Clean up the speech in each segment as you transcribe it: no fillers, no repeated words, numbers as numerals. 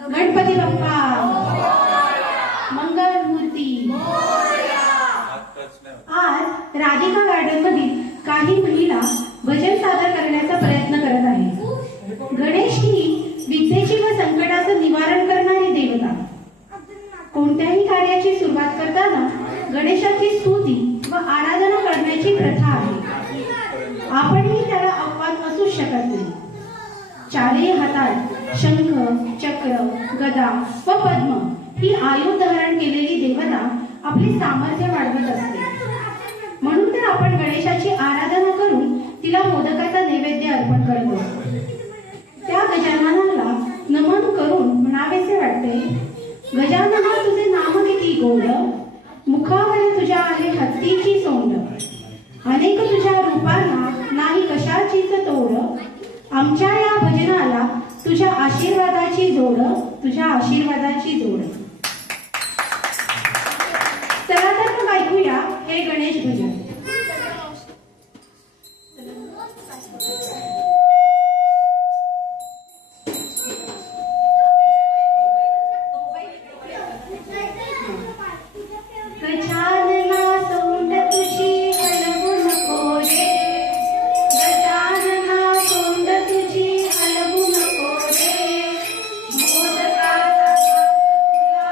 गणपती बाप्पा मंगलमूर्ती. आज राधिका गार्डन मधील काही महिला भजन सादर करण्याचा प्रयत्न करत आहेत. गणेश ही विद्येची व संकटाचं निवारण करणारी देवता. कोणत्याही कार्याची सुरुवात करताना गणेशाची स्तुती व आराधना करण्याची प्रथा आहे. आपणही त्याला अपवाद असू शकत नाही. चारही हातात शंख, चक्र, गदा व पद्म ही आयुध धारण केलेली देवता आपले सामर्थ्य वाढवत असते. म्हणून तर आपण गणेशाची आराधना करून तिला मोदकाचा नैवेद्य अर्पण करतो. त्या गजाननाला नमन करून म्हणावेसे वाटते, गजानना तुझे नाम किती गोड, मुखावर तुझ्या आहे हत्तीची सोंड, अनेक तुझ्या रूपाला नाही कशाचीच तोड, आमच्या या भजनाला तुझ्या आशीर्वादाची जोड, तुझ्या आशीर्वादाची जोड. चला तर मग ऐकूया हे गणेश भजन. गजानना सोंड तुझी हलवू नको रे, गजानना सोंड तुझी हलवू नको रे, मोदकाचा तुला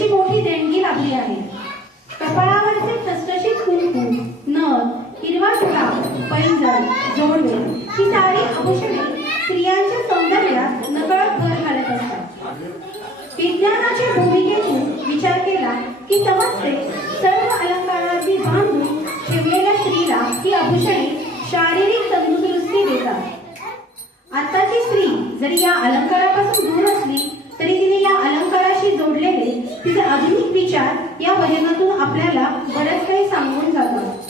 त्याची मोठी देणगी लाभली आहे. कपाळावरचे ठसठशीत कुंकू, नथ, हिरवा चुडा, पैंजण, जोडवे ही सारी आभूषणे स्त्रियांच्या सौंदर्यात नकळत भर घालत असतात. विज्ञानाच्या भूमिकेतून विचार केला की समजते सर्व अलंकारांनी बांधून ठेवलेल्या स्त्रीला ही आभूषणे शारीरिक तंदुरुस्ती देतात. आताची स्त्री जरी या अलंकारापासून दूर असली तरी तिने या अलंकाराशी जोडलेले तिचे आधुनिक विचार या भजनातून आपल्याला बरेच काही सांगून जातात.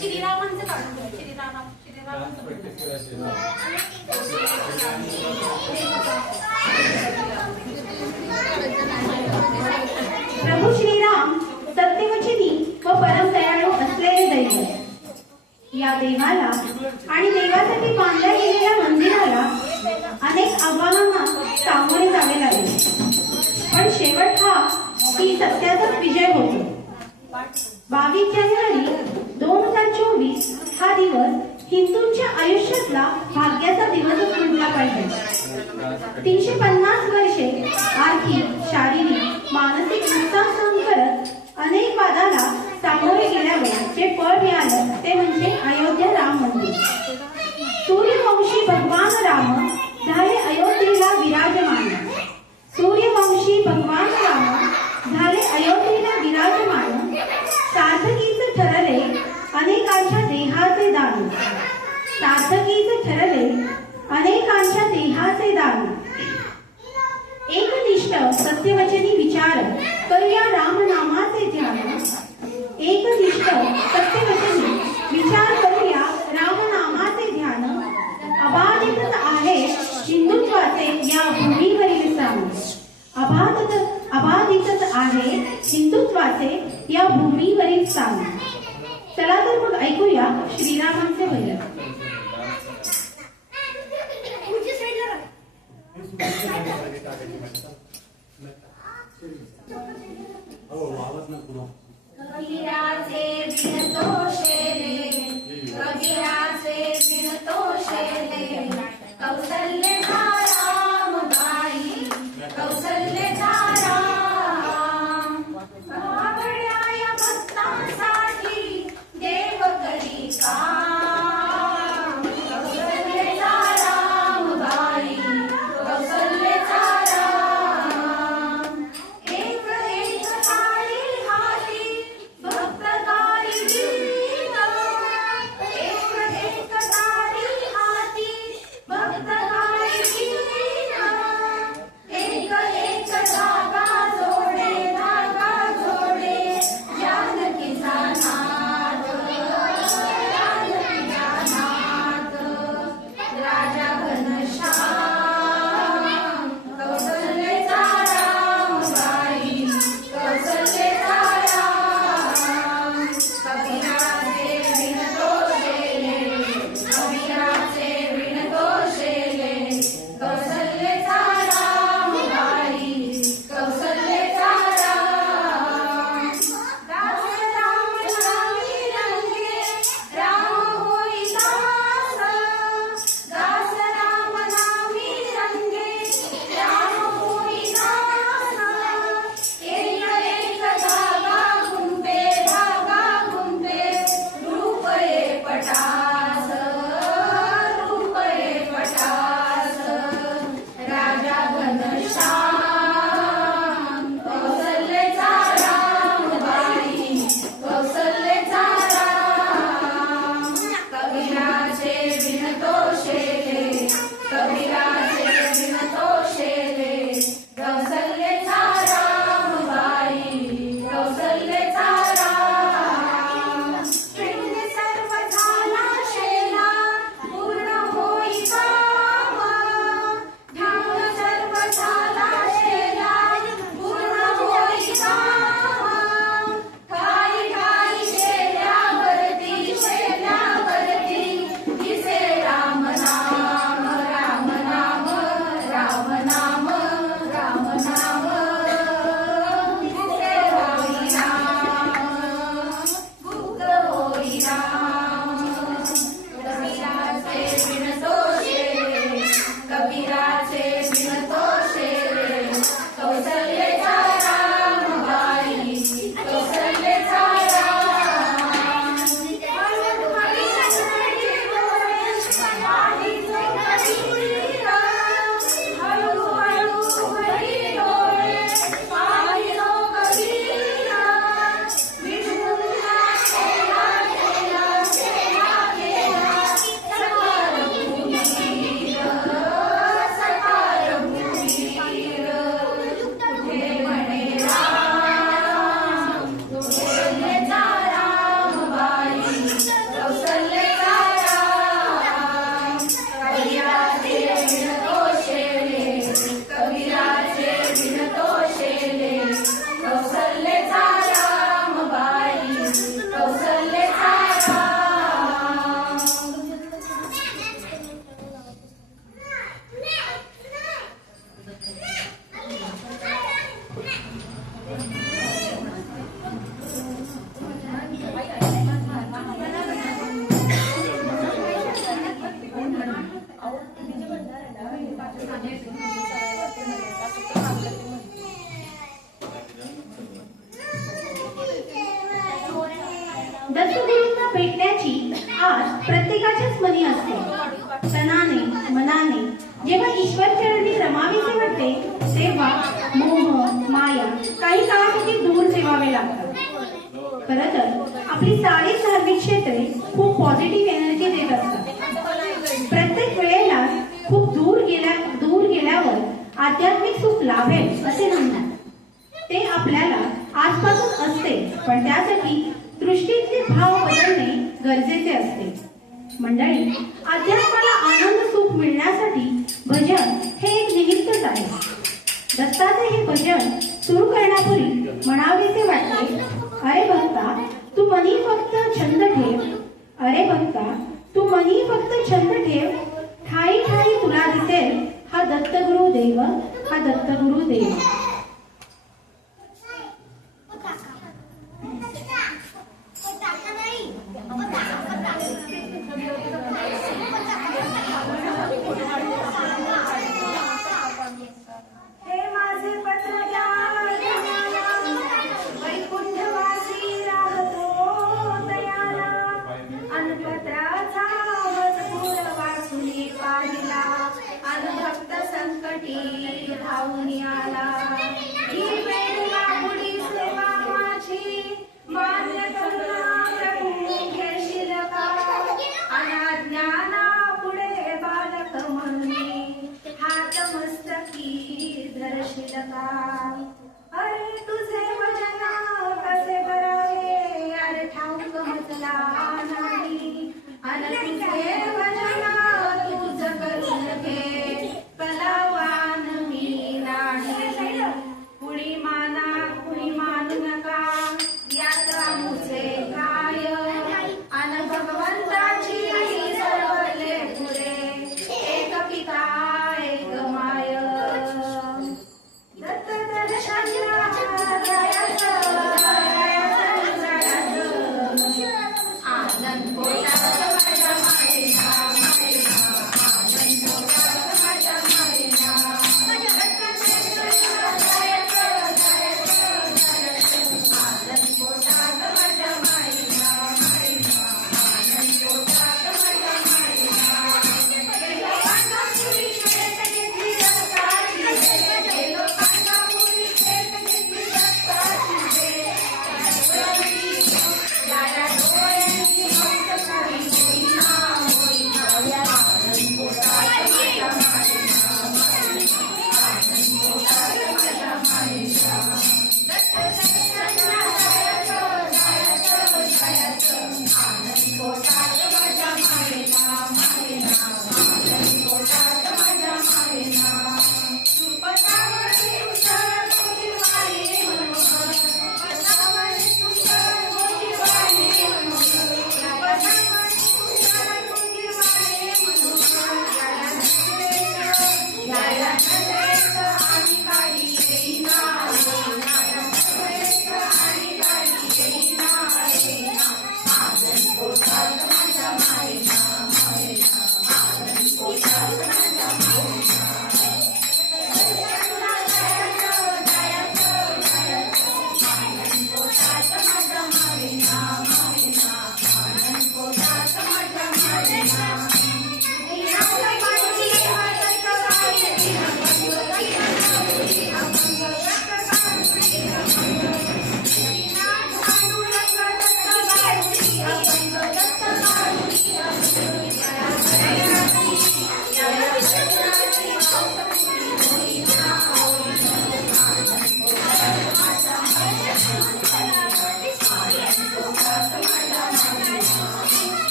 श्रीरामांचं काढून श्रीरामांचं प्रभू श्रीराम सत्यवचनी व परम दयाळू असलेले दैवत. या देवाला आणि देवासाठी बांधल्या गेलेल्या मंदिराला अनेक आव्हानांना सामोरे जावे लागले, पण शेवट हा की सत्याचाच विजय होतो. 22 जानेवारी 2024 हा दिवस हिंदूंच्या आयुष्यातला भाग्याचा दिवसच म्हटला पाहिजे. 350 वर्षे आर्थिक, शारीरिक, मानसिक नुकसान सहन करत अनेक वादाला सामोरे गेल्यावर जे फळ मिळालं ते म्हणजे अयोध्या राम मंदिर. सूर्यवंशी भगवान राम झाले अयोध्येला विराजमान. सूर्यवंशी भगवान राम झाले अयोध्येला विराजमान. सार्थकीच ठरले अनेकांच्या देहाचे दान. सार्थकीच ठरले अनेकांच्या देहाचे दान. एकनिष्ठ सत्यवचनी विचार करूया राम नामाचे ध्यान. एकनिष्ठ सत्यवचनी विचार करूया राम नामाचे ध्यान. अबाधितच आहे हिंदुत्वाचे या भूमीवरील स्थान. अबाधितच आहे हिंदुत्वाचे या भूमीवरील स्थान. चला तर मग ऐकूया श्रीरामांचे भजन. कबीराचे विणतो शेले, कबीराचे विणतो शेले, कौसल्य रामबाई, कौसल्य राम. बाबड्या भक्तांसाठी देव करी काम. कौसल्य रामबाई, कौसल्य राम. एक एक ताळी हाती भक्त गाई दीन आस प्रत्येकाच्याच मनी असते. तनाने मनाने जेव्हा ईश्वर चरणी रमावीसे वाटते तेव्हा मोह माया काही काळासाठी दूर ठेवावे लागतात. खरं तर आपली सारी धार्मिक क्षेत्रे खूप पॉझिटिव्ह एनर्जी देत असतात. प्रत्येक वेळेला खूप दूर गेल्यावर आध्यात्मिक सुख लाभेल असे म्हणतात. ते आपल्याला आजपासून असते, पण त्यासाठी दृष्टीचे भाव बदलणे गरजेचे असते. मंडळी, अध्यात्माला आनंद सुख मिळण्यासाठी भजन हे एक निमित्तच आहे. दत्ताचे हे भजन सुरू करण्यापूर्वी म्हणावेसे वाटते, अरे भक्ता तू मनी फक्त छंद ठेव, अरे भक्ता तू मनी फक्त छंद ठेव, ठाई ठाई तुला दिसेल हा दत्तगुरु देव, हा दत्तगुरु देव. हे माझे पत्र द्या वैकुंठवासी राहतो दयाला, अनपत्राचा मजकूर वाचुनी पाहिला, अनभक्त संकटी धावून आला. ही वेळ लांबुडी सेवा माझी मान्य करुणा प्रभू घेशील का, अनाज्ञाना पुढे बालक म्हणून हात मस्तकी धरशील का. अरे तुझे भजन कसे करावे अरे ठाऊक म्हटला नाही, अन तुझे भजन तूच करून घे कलावान मी नाही. कुणी मानू नका यात आमुचे काय, अन भगवंताची सर्वले पुरे एक पिता एक माय. दत्त दर्शन आनंद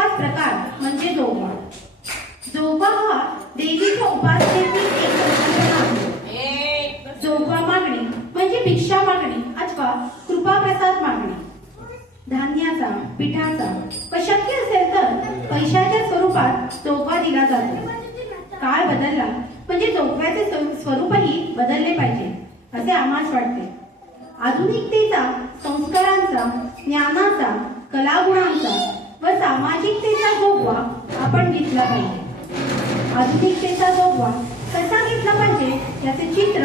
सातवाच प्रकार म्हणजे जोगवा. जोगवा हा देवीच्या उपासनेतील एक संकल्पना आहे. जोगवा मागणे म्हणजे भिक्षा मागणे अथवा कृपाप्रसाद मागणे. धान्याचा, पिठाचा व शक्य असेल तर पैशाच्या स्वरूपात जोगवा दिला जातो. काळ बदलला म्हणजे जोगव्याचे स्वरूपही बदलले पाहिजे असे आम्हास वाटते. आधुनिकतेचा, संस्कारांचा, ज्ञानाचा, कलागुणांचा व सामाजिकतेचा जोगवा आपण घेतला पाहिजे. आधुनिकतेचा जोगवा कसा घेतला पाहिजे याचे चित्र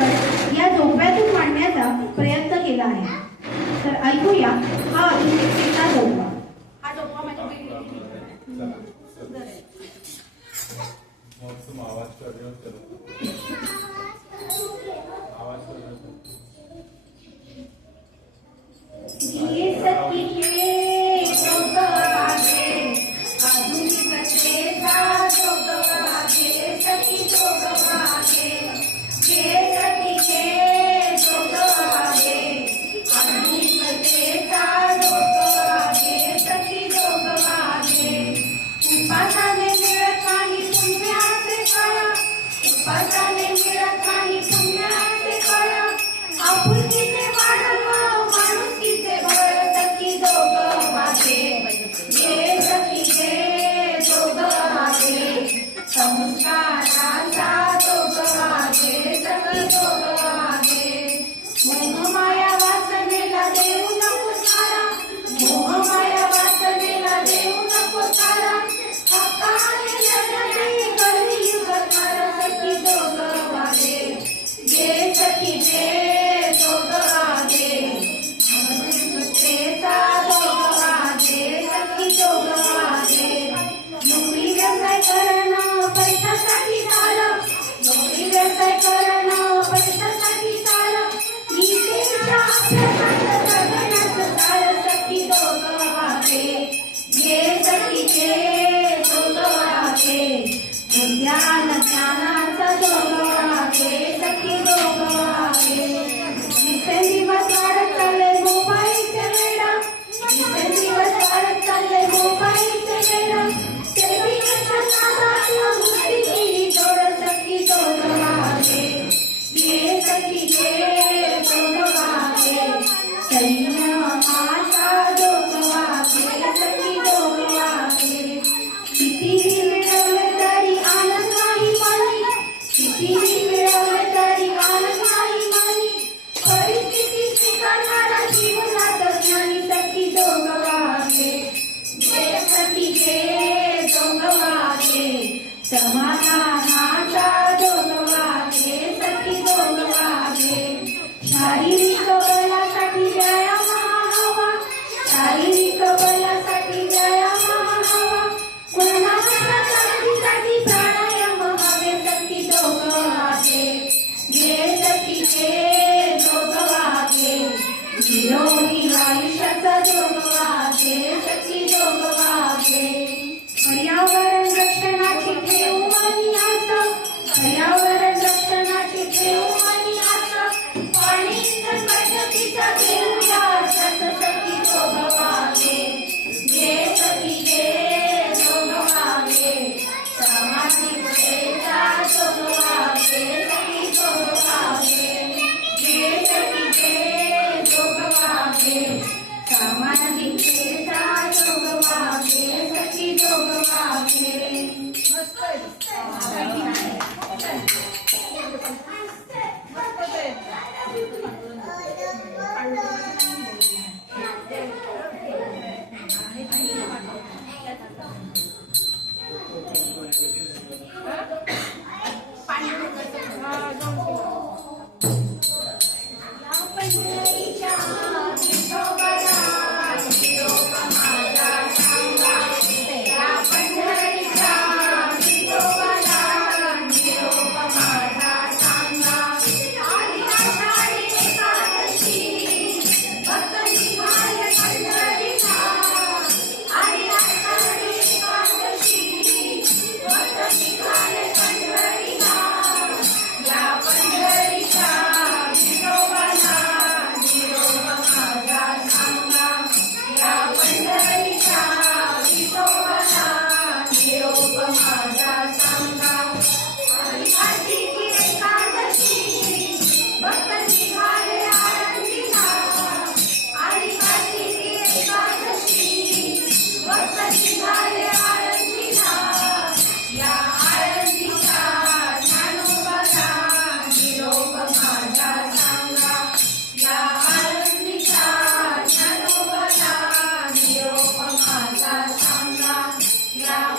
या जोगव्यातून मांडण्याचा प्रयत्न केला आहे. तर ऐकूया हा आधुनिकतेचा जोगवा. हा जोगवा माझ्या पंढरीच्या विठोबा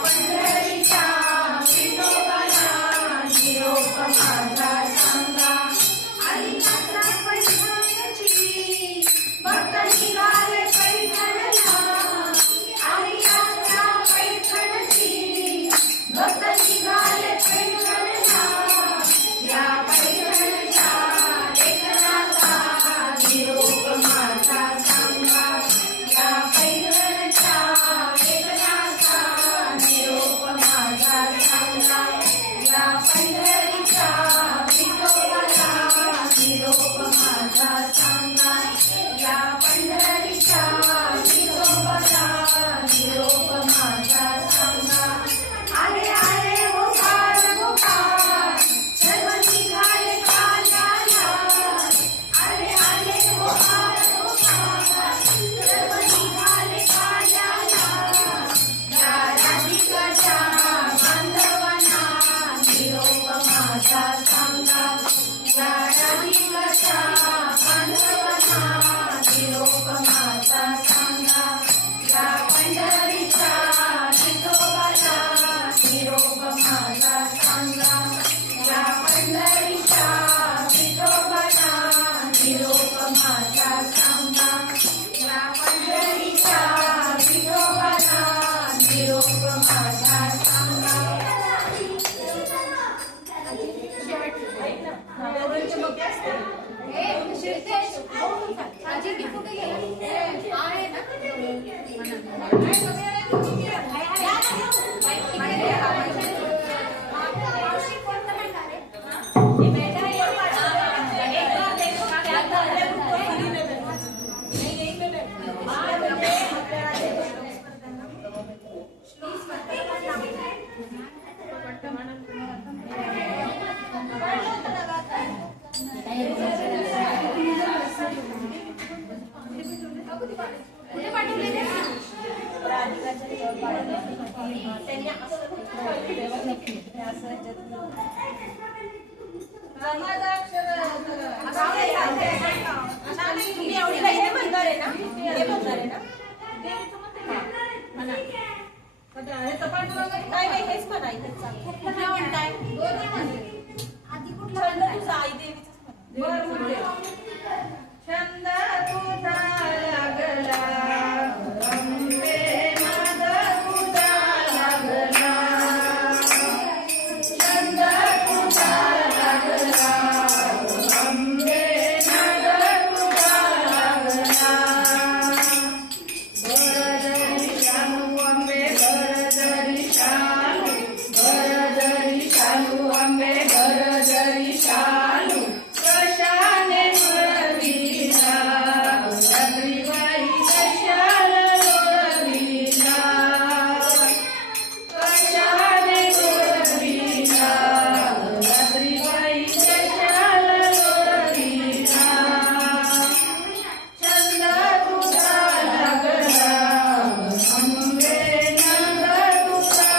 पंढरीच्या विठोबाला निरोप माझा सांगा. आली यात्रा पैठणची भक्त निघाले पैठणला. आली यात्रा पैठणची भक्त निघाले पैठणला. या पैठणच्या लेकराचा निरोप माझा सांगा. या पैठणच्या लेकराचा निरोप माझा सांगा. या पंढरीच्या विठोबाला निरोप माझा सांगा. या पंढरीच्या विठोबाला निरोप माझा सांगा. आले आले गोपाळ गोपाळ सर्व निघाले काल्याला. आले आले गोपाळ गोपाळ सर्व निघाले काल्याला. या राधिकाच्या बांधवांना निरोप माझा सांगा. या राधिकाच्या बांधवांना निरोप माझा सांगा. या पंढरीच्या विठोबाला निरोप माझा सांगा. या पंढरीच्या विठोबाला निरोप माझा सांगा. या पंढरीच्या विठोबाला निरोप माझा सांगा. छंद तुझा लागला अंबे नाद तुझा लागला. छंद तुझा लागला अंबे नाद तुझा लागला. बरदरी शालू अंबे बरदरी शालू बरदरी शालू अंबे बरदरी शालू. कशाने लोळविला रात्रीबाई कशाला लोळविला. कशाने लोळविला रात्रीबाई कशाला लोळविला. छंद तुझा लागला अंबे नाद तुझा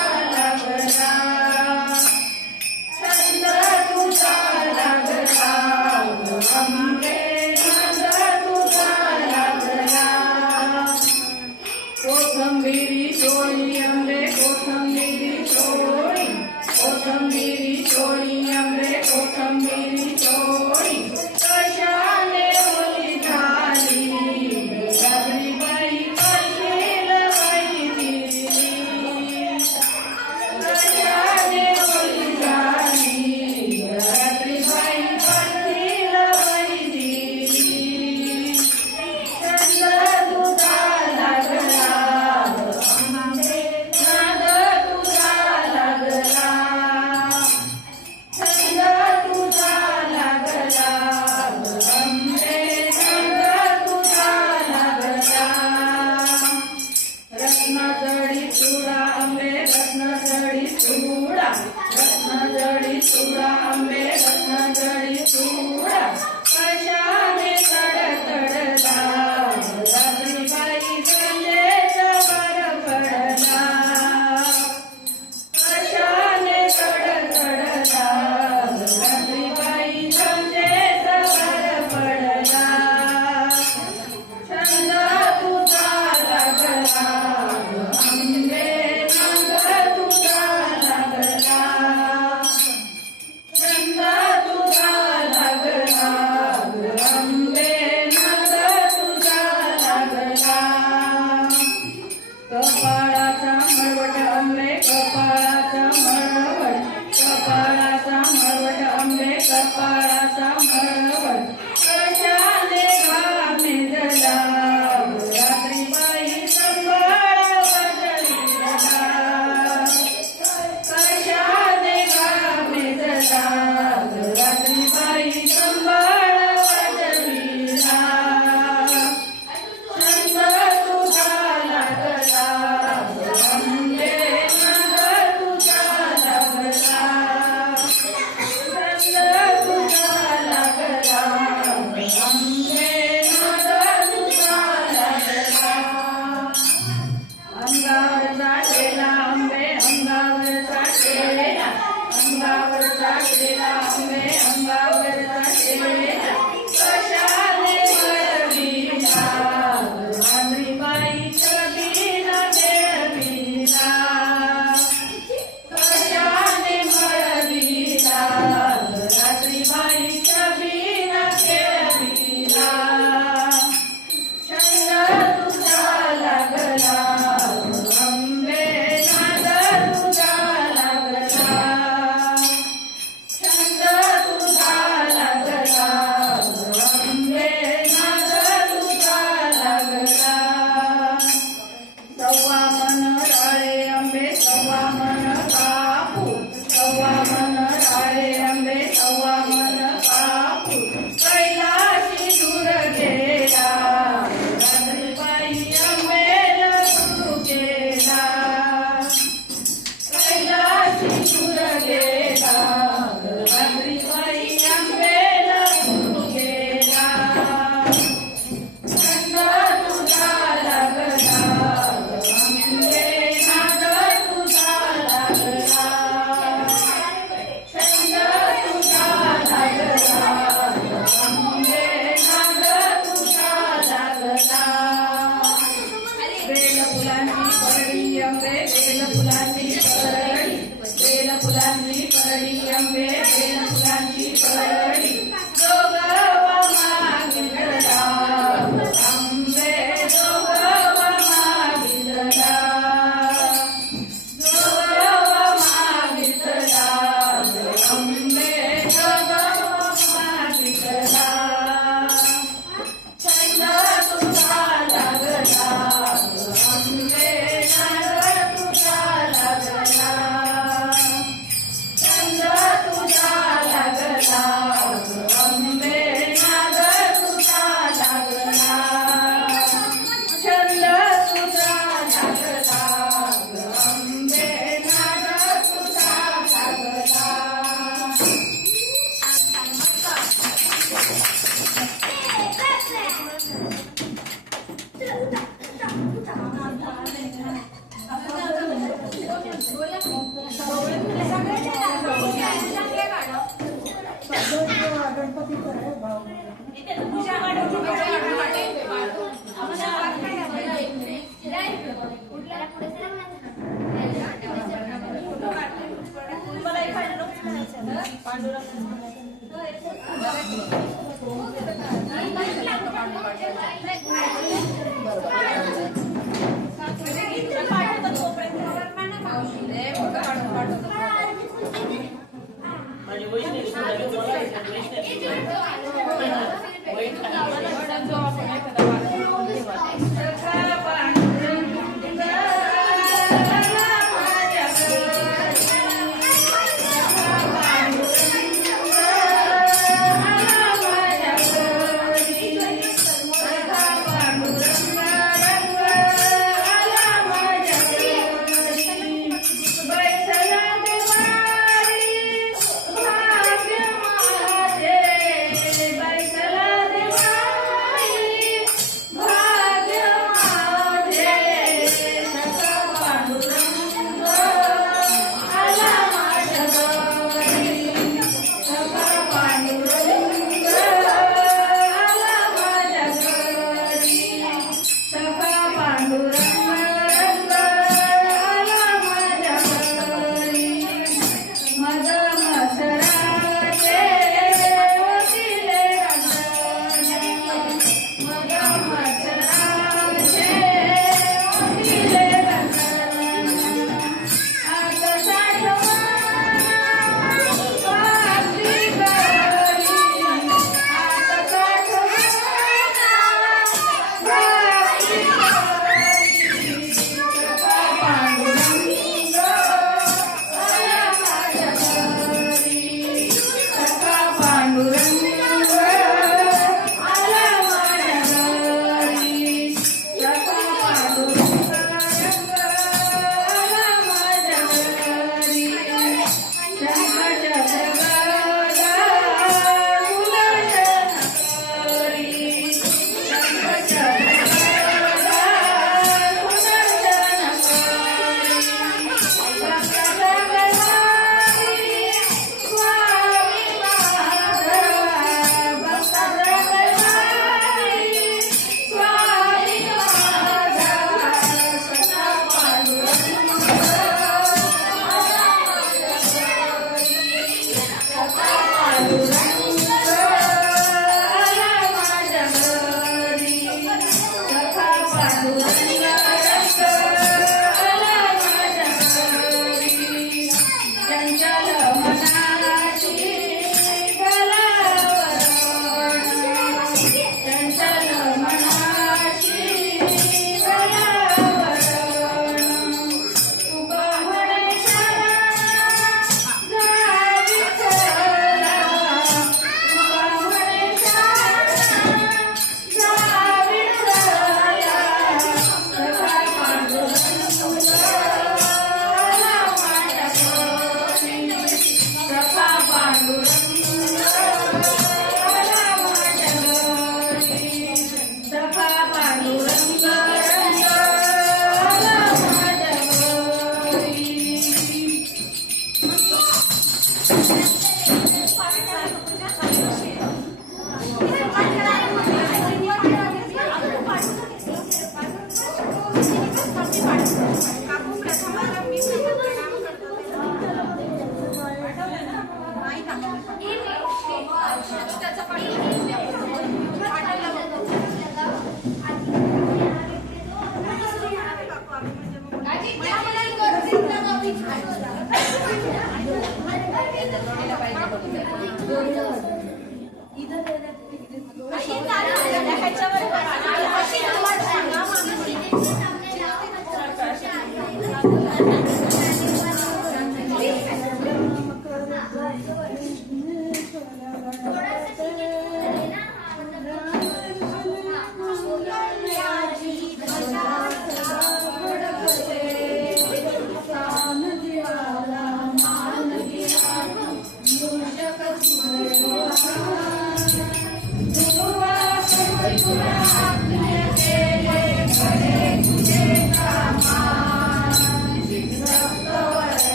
अंबे कपाळाचा मळवट, कपाळाचा मळवट अंबे कपाळाचा मळवट. कशाने घामे जला रात्री बाई संभाळ वजलीला. कशाने घामे जला रात्री बाई संभाळ वजलीला. छंद तुझा लागला अंबे नाद तुझा लागला. छंद तुझा लागला अंबे नाद तुझा लागला. अंगावरचा केला अंबे अंगावरचा केला, अंगावरचा केला अंबे अंगावरचा केला. कशाने मळविला रात्री बाई छबीला देवीला. कशाने मळविला रात्री बाई छबीला देवीला. छंद तुझा लागला अंबे नाद तुझा लागला. छंद तुझा लागला अंबे नाद तुझा लागला. सव्वा मन राळे अंबे सव्वा मन कापू, सव्वा मन राळे अंबे सव्वा मन कापू. कैलाशी दूर गेला रात्री बाई अंबेला गुरु गेला. कैलाशी दूर गेला रात्री बाई अंबेला गुरु गेला. छंद तुझा लागला अंबे नाद तुझा लागला. छंद तुझा लागला अंबे नाद तुझा लागला. बेल फुलांची परडी अंबे बेल फुलांची परडी, बेल फुलांची परडी अंबे बेल फुलांची परडी. जोगवा मागितला अंबे जोगवा मागितला. जोगवा मागितला अंबे जोगवा मागितला. छंद तुझा लागला अंबे नाद तुझा लागला. छंद तुझा लागला अंबे नाद तुझा लागला. छंद तुझा लागला अंबे नाद तुझा लागला.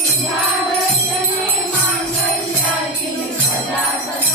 तुझ्या दर्शने मांगल्याची सदा सदा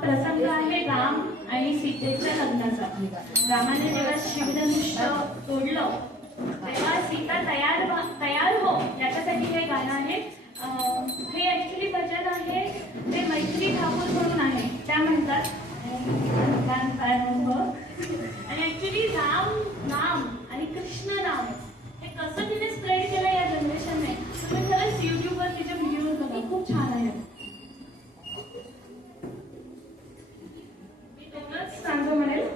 प्रसंग आहे राम आणि सीतेच्या लग्नाचा. रामाने जेव्हा शिवधनुष्य तोडलं तेव्हा सीता तयार हो याच्यासाठी हे गाणं आहे. हे ऍक्च्युली भजन आहे ते मैत्री ठाकूर म्हणून आहे, त्या म्हणतात. आणि ऍक्च्युली राम नाम आणि कृष्ण नाम हे कसं तिने स्प्रेड केलं या जनरेशनने, तुम्ही खरंच युट्यूबवर तिचे व्हिडिओज बघा, खूप छान आहे. सांगतो म्हणेल.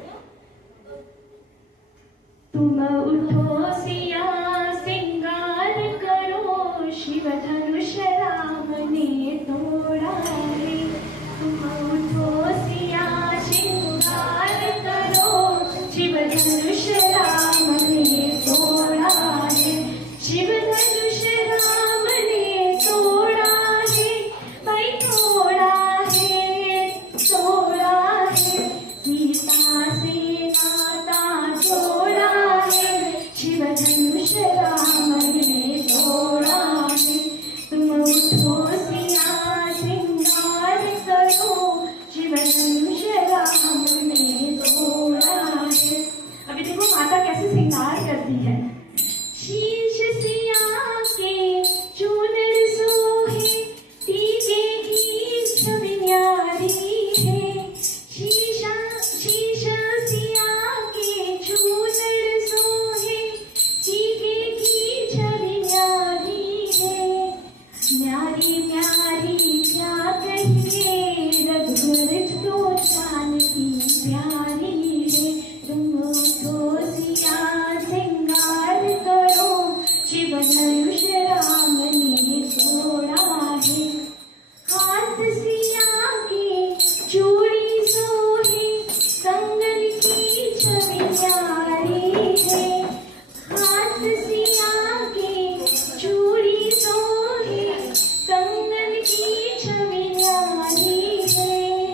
तुम उठो सिया सिंगार करो, शिव धनुष राम ने तोड़ा है. तुम उठो सिया सिंगार करो, शिव धनुष राम ने तोड़ा है. शिव धनुष राम ने तोड़ा है, भाई तोड़ा है, तोड़ा है. सीता से नाता जोड़ा है, शिव धनुष राम ने तोड़ा है. तुम उठो सिया श्रृंगार करो, शिव धनुष राम ने तोड़ा है. अभी देखो माता कैसे श्रृंगार करती है. शीश सिया के चूनर सोहे, टीके की छवि न्यारी है. शीश सिया के चूनर सोहे, टीके की छवि न्यारी है. न्यारी न्यारी क्या कहिए, रघुवर तो जानकी प्यारी है. तुम उठो सिया श्रृंगार करो, शिव धनुष राम ने तोड़ा है. हाथ सिया के चूड़ी सोहे, कंगन की छवि न्यारी है. हाथ सिया के चूड़ी सोहे, कंगन की छवि न्यारी है.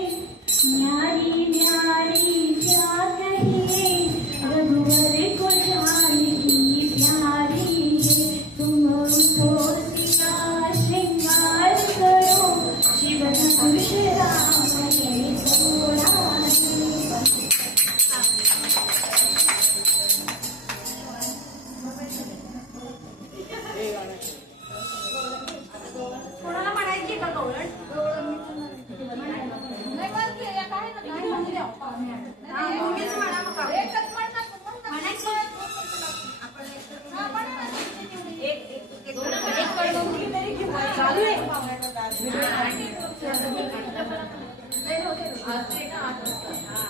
न्यारी न्यारी क्या कहिए, रघुवर को जानकी प्यारी है. तुम उठो सिया श्रृंगार करो, शिव धनुष राम ने तोड़ा है. कोणाला म्हणायची का गवळण? नाही बस की, या काय ना काय म्हणू द्या. हा, तुम्हीच म्हणा मग. एकच म्हणा, म्हणायचं. आपण एक- हा, म्हणा ना. एक कळवून की तरी घेऊ. चालू आहे. नाही, होते. आज ते का? आज. हा.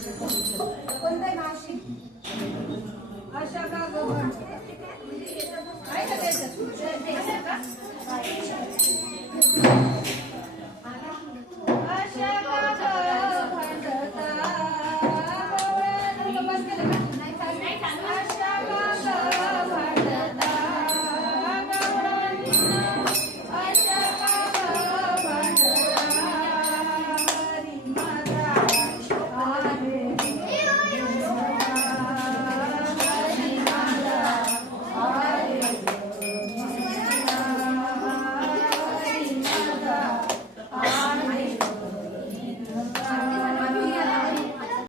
कोणतं नाशिक आशा का गव्हाण आहे का त्याच्यात?